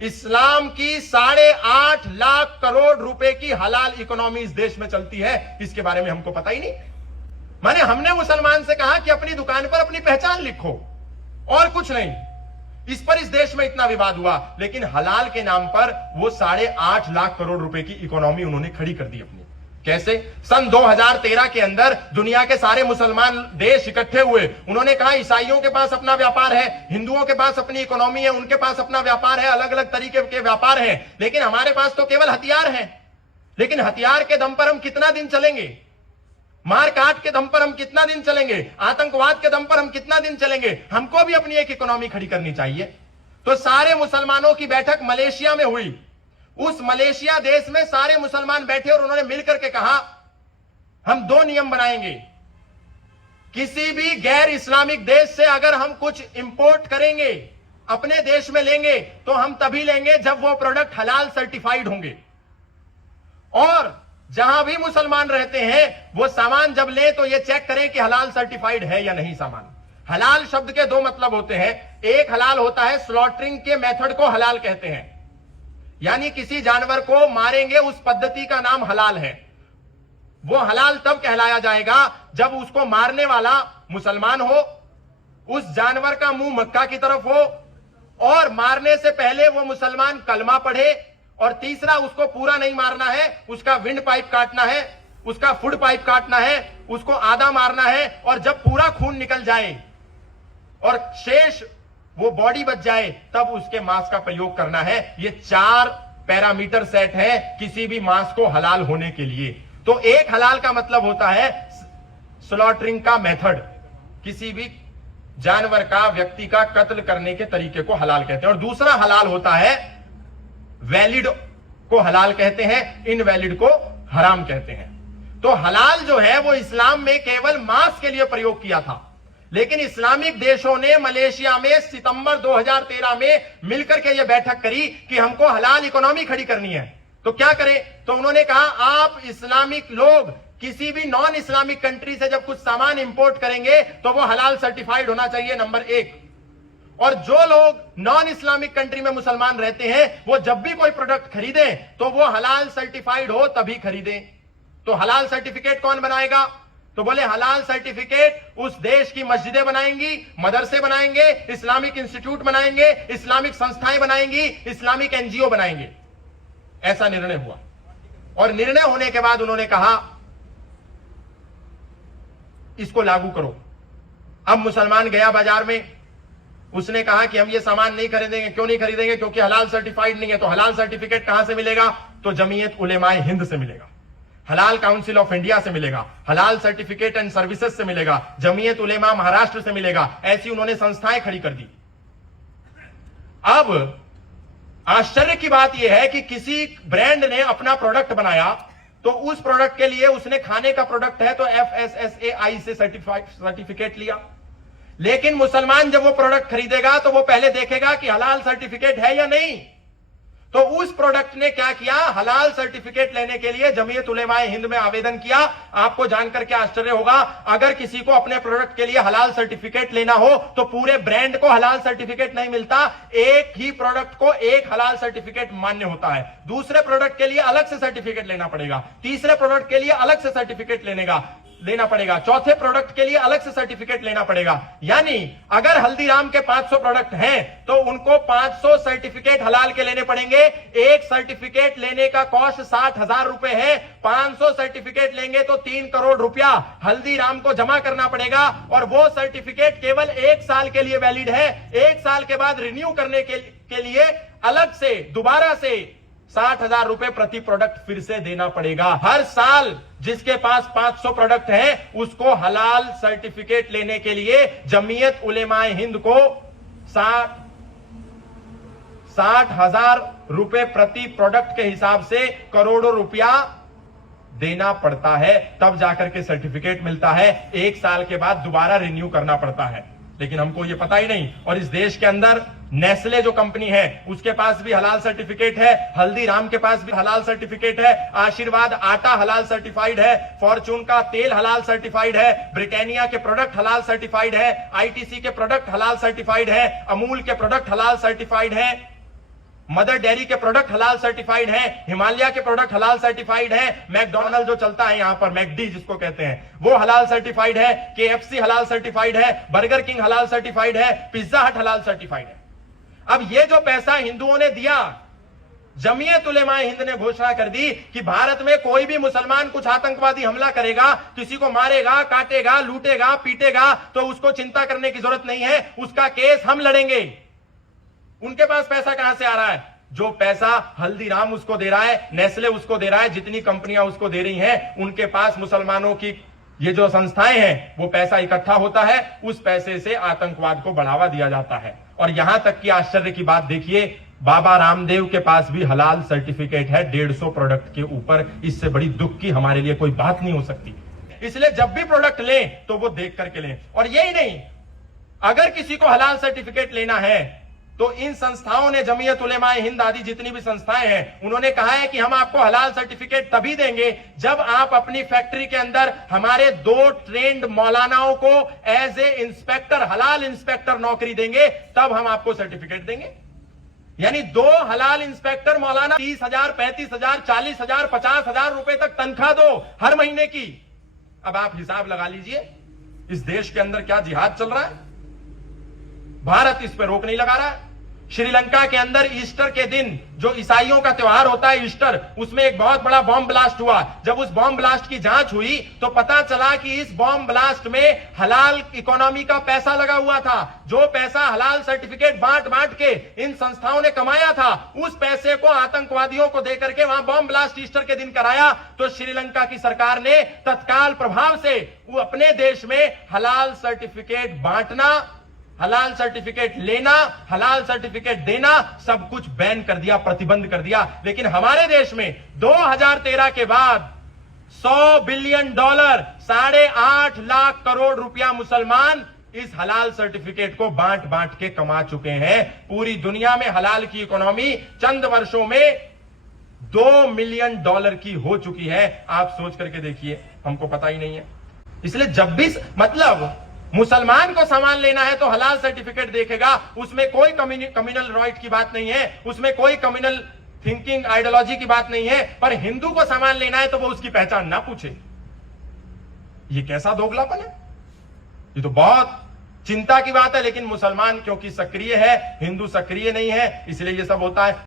इस्लाम की 8.5 लाख करोड़ रुपए की हलाल इकोनॉमी इस देश में चलती है, इसके बारे में हमको पता ही नहीं। माने हमने मुसलमान से कहा कि अपनी दुकान पर अपनी पहचान लिखो और कुछ नहीं। इस पर इस देश में इतना विवाद हुआ, लेकिन हलाल के नाम पर वो 8.5 लाख करोड़ रुपए की इकोनॉमी उन्होंने खड़ी कर दी अपनी। कैसे? सन 2013 के अंदर दुनिया के सारे मुसलमान देश इकट्ठे हुए, उन्होंने कहा ईसाइयों के पास अपना व्यापार है, हिंदुओं के पास अपनी इकोनॉमी है, उनके पास अपना व्यापार है, अलग अलग तरीके के व्यापार है, लेकिन हमारे पास तो केवल हथियार है। लेकिन हथियार के दम पर हम कितना दिन चलेंगे? मार काट के दम पर हम कितना दिन चलेंगे? आतंकवाद के दम पर हम कितना दिन चलेंगे? हमको भी अपनी एक इकोनॉमी खड़ी करनी चाहिए। तो सारे मुसलमानों की बैठक मलेशिया में हुई। उस मलेशिया देश में सारे मुसलमान बैठे और उन्होंने मिलकर के कहा, हम 2 नियम बनाएंगे। किसी भी गैर इस्लामिक देश से अगर हम कुछ इंपोर्ट करेंगे, अपने देश में लेंगे, तो हम तभी लेंगे जब वो प्रोडक्ट हलाल सर्टिफाइड होंगे। और जहां भी मुसलमान रहते हैं वो सामान जब ले तो ये चेक करें कि हलाल सर्टिफाइड है या नहीं सामान। हलाल शब्द के 2 मतलब होते हैं। एक हलाल होता है, स्लॉटरिंग के मेथड को हलाल कहते हैं, यानी किसी जानवर को मारेंगे उस पद्धति का नाम हलाल है। वो हलाल तब कहलाया जाएगा जब उसको मारने वाला मुसलमान हो, उस जानवर का मुंह मक्का की तरफ हो, और मारने से पहले वो मुसलमान कलमा पढ़े, और तीसरा उसको पूरा नहीं मारना है, उसका विंड पाइप काटना है, उसका फुड पाइप काटना है, उसको आधा मारना है, और जब पूरा खून निकल जाए और शेष वो बॉडी बच जाए तब उसके मांस का प्रयोग करना है। ये 4 पैरामीटर सेट है किसी भी मांस को हलाल होने के लिए। तो एक हलाल का मतलब होता है स्लॉटरिंग का मेथड, किसी भी जानवर का, व्यक्ति का कत्ल करने के तरीके को हलाल कहते हैं। और दूसरा हलाल होता है वैलिड को हलाल कहते हैं, इनवैलिड को हराम कहते हैं। तो हलाल जो है वो इस्लाम में केवल मांस के लिए प्रयोग किया था, लेकिन इस्लामिक देशों ने मलेशिया में सितंबर 2013 में मिलकर के यह बैठक करी कि हमको हलाल इकोनॉमी खड़ी करनी है। तो क्या करें? तो उन्होंने कहा आप इस्लामिक लोग किसी भी नॉन इस्लामिक कंट्री से जब कुछ सामान इंपोर्ट करेंगे तो वो हलाल सर्टिफाइड होना चाहिए, नंबर 1। और जो लोग नॉन इस्लामिक कंट्री में मुसलमान रहते हैं वो जब भी कोई प्रोडक्ट खरीदें तो वो हलाल सर्टिफाइड हो तभी खरीदें। तो हलाल सर्टिफिकेट कौन बनाएगा? तो बोले हलाल सर्टिफिकेट उस देश की मस्जिदें बनाएंगी, मदरसे बनाएंगे, इस्लामिक इंस्टीट्यूट बनाएंगे, इस्लामिक संस्थाएं बनाएंगी, इस्लामिक एनजीओ बनाएंगे। ऐसा निर्णय हुआ, और निर्णय होने के बाद उन्होंने कहा इसको लागू करो। अब मुसलमान गया बाजार में, उसने कहा कि हम ये सामान नहीं खरीदेंगे। क्यों नहीं खरीदेंगे? क्योंकि हलाल सर्टिफाइड नहीं है। तो हलाल सर्टिफिकेट कहां से मिलेगा? तो जमीयत उलेमाए हिंद से मिलेगा, हलाल काउंसिल ऑफ इंडिया से मिलेगा, हलाल सर्टिफिकेट एंड सर्विसेज से मिलेगा, जमीयत उलेमा महाराष्ट्र से मिलेगा। ऐसी उन्होंने संस्थाएं खड़ी कर दी। अब आश्चर्य की बात यह है कि किसी ब्रांड ने अपना प्रोडक्ट बनाया, तो उस प्रोडक्ट के लिए उसने खाने का प्रोडक्ट है तो FSSAI से सर्टिफिकेट लिया। लेकिन मुसलमान जब वो प्रोडक्ट खरीदेगा तो वो पहले देखेगा कि हलाल सर्टिफिकेट है या नहीं। तो उस प्रोडक्ट ने क्या किया? हलाल सर्टिफिकेट लेने के लिए जमीयत उलेमाए हिंद में आवेदन किया। आपको जानकर क्या आश्चर्य होगा, अगर किसी को अपने प्रोडक्ट के लिए हलाल सर्टिफिकेट लेना हो तो पूरे ब्रांड को हलाल सर्टिफिकेट नहीं मिलता, एक ही प्रोडक्ट को एक हलाल सर्टिफिकेट मान्य होता है। दूसरे प्रोडक्ट के लिए अलग से सर्टिफिकेट लेना पड़ेगा, तीसरे प्रोडक्ट के लिए अलग से सर्टिफिकेट लेना पड़ेगा, चौथे प्रोडक्ट के लिए अलग से सर्टिफिकेट लेना पड़ेगा। यानी अगर हल्दीराम के 500 प्रोडक्ट हैं तो उनको 500 सर्टिफिकेट हलाल के लेने पड़ेंगे। एक सर्टिफिकेट लेने का कॉस्ट 60,000 रुपए है। 500 सर्टिफिकेट लेंगे तो 3 करोड़ रुपया हल्दीराम को जमा करना पड़ेगा, और वो सर्टिफिकेट केवल 1 साल के लिए वैलिड है। 1 साल के बाद रिन्यू करने के लिए अलग से दोबारा से 60,000 रुपए प्रति प्रोडक्ट फिर से देना पड़ेगा। हर साल जिसके पास 500 प्रोडक्ट हैं उसको हलाल सर्टिफिकेट लेने के लिए जमीयत उलेमाए हिंद को 60,000 रुपए प्रति प्रोडक्ट के हिसाब से करोड़ों रुपया देना पड़ता है, तब जाकर के सर्टिफिकेट मिलता है। 1 साल के बाद दोबारा रिन्यू करना पड़ता है, लेकिन हमको ये पता ही नहीं। और इस देश के अंदर नेस्ले जो कंपनी है उसके पास भी हलाल सर्टिफिकेट है, हल्दीराम के पास भी हलाल सर्टिफिकेट है, आशीर्वाद आटा हलाल सर्टिफाइड है, फॉर्चून का तेल हलाल सर्टिफाइड है, ब्रिटानिया के प्रोडक्ट हलाल सर्टिफाइड है, आईटीसी के प्रोडक्ट हलाल सर्टिफाइड है, अमूल के प्रोडक्ट हलाल सर्टिफाइड है। मदर डेयरी के प्रोडक्ट हलाल सर्टिफाइड हैं, हिमालय के प्रोडक्ट हलाल सर्टिफाइड हैं, मैकडॉनल्ड जो चलता है यहां पर, मैकडी जिसको कहते हैं, वो हलाल सर्टिफाइड है, केएफसी हलाल सर्टिफाइड है, बर्गर किंग हलाल सर्टिफाइड है, पिज्जा हट हलाल सर्टिफाइड है। अब ये जो पैसा हिंदुओं ने दिया, जमीयत उलेमाए हिंद ने घोषणा कर दी कि भारत में कोई भी मुसलमान कुछ आतंकवादी हमला करेगा, किसी को मारेगा, काटेगा, लूटेगा, पीटेगा, तो उसको चिंता करने की जरूरत नहीं है, उसका केस हम लड़ेंगे। उनके पास पैसा कहां से आ रहा है? जो पैसा हल्दीराम उसको दे रहा है, नेस्ले उसको दे रहा है, जितनी कंपनियां उसको दे रही हैं, उनके पास मुसलमानों की ये जो संस्थाएं हैं वो पैसा इकट्ठा होता है, उस पैसे से आतंकवाद को बढ़ावा दिया जाता है। और यहां तक कि आश्चर्य की बात देखिए, बाबा रामदेव के पास भी हलाल सर्टिफिकेट है 150 प्रोडक्ट के ऊपर। इससे बड़ी दुख की हमारे लिए कोई बात नहीं हो सकती। इसलिए जब भी प्रोडक्ट लें तो वो देख करके लें। और यही नहीं, अगर किसी को हलाल सर्टिफिकेट लेना है तो इन संस्थाओं ने, जमीयत उलेमाए हिंद आदि जितनी भी संस्थाएं हैं, उन्होंने कहा है कि हम आपको हलाल सर्टिफिकेट तभी देंगे जब आप अपनी फैक्ट्री के अंदर हमारे 2 ट्रेंड मौलानाओं को एज ए इंस्पेक्टर, हलाल इंस्पेक्टर नौकरी देंगे, तब हम आपको सर्टिफिकेट देंगे। यानी 2 हलाल इंस्पेक्टर मौलाना 30,000, 35,000, 40,000, 50,000 रुपए तक तनख्वाह दो हर महीने की। अब आप हिसाब लगा लीजिए इस देश के अंदर क्या जिहाद चल रहा है। भारत इस पर रोक नहीं लगा रहा है। श्रीलंका के अंदर ईस्टर के दिन, जो ईसाइयों का त्योहार होता है ईस्टर, उसमें एक बहुत बड़ा बॉम्ब ब्लास्ट हुआ। जब उस बॉम्ब ब्लास्ट की जांच हुई तो पता चला कि इस बॉम्ब ब्लास्ट में हलाल इकोनॉमी का पैसा लगा हुआ था। जो पैसा हलाल सर्टिफिकेट बांट बांट के इन संस्थाओं ने कमाया था, उस पैसे को आतंकवादियों को देकर के वहां बॉम्ब ब्लास्ट ईस्टर के दिन कराया। तो श्रीलंका की सरकार ने तत्काल प्रभाव से वो अपने देश में हलाल सर्टिफिकेट बांटना, हलाल सर्टिफिकेट लेना, हलाल सर्टिफिकेट देना, सब कुछ बैन कर दिया, प्रतिबंध कर दिया। लेकिन हमारे देश में 2013 के बाद $100 बिलियन, 8.5 लाख करोड़ रुपया मुसलमान इस हलाल सर्टिफिकेट को बांट बांट के कमा चुके हैं। पूरी दुनिया में हलाल की इकोनॉमी चंद वर्षों में $2 मिलियन की हो चुकी है। आप सोच करके देखिए, हमको पता ही नहीं है। इसलिए जब भी मतलब मुसलमान को सामान लेना है तो हलाल सर्टिफिकेट देखेगा, उसमें कोई कम्युनल राइट की बात नहीं है, उसमें कोई कम्युनल थिंकिंग आइडियोलॉजी की बात नहीं है। पर हिंदू को सामान लेना है तो वो उसकी पहचान ना पूछे। ये कैसा दोगलापन है? ये तो बहुत चिंता की बात है। लेकिन मुसलमान क्योंकि सक्रिय है, हिंदू सक्रिय नहीं है, इसलिए ये सब होता है।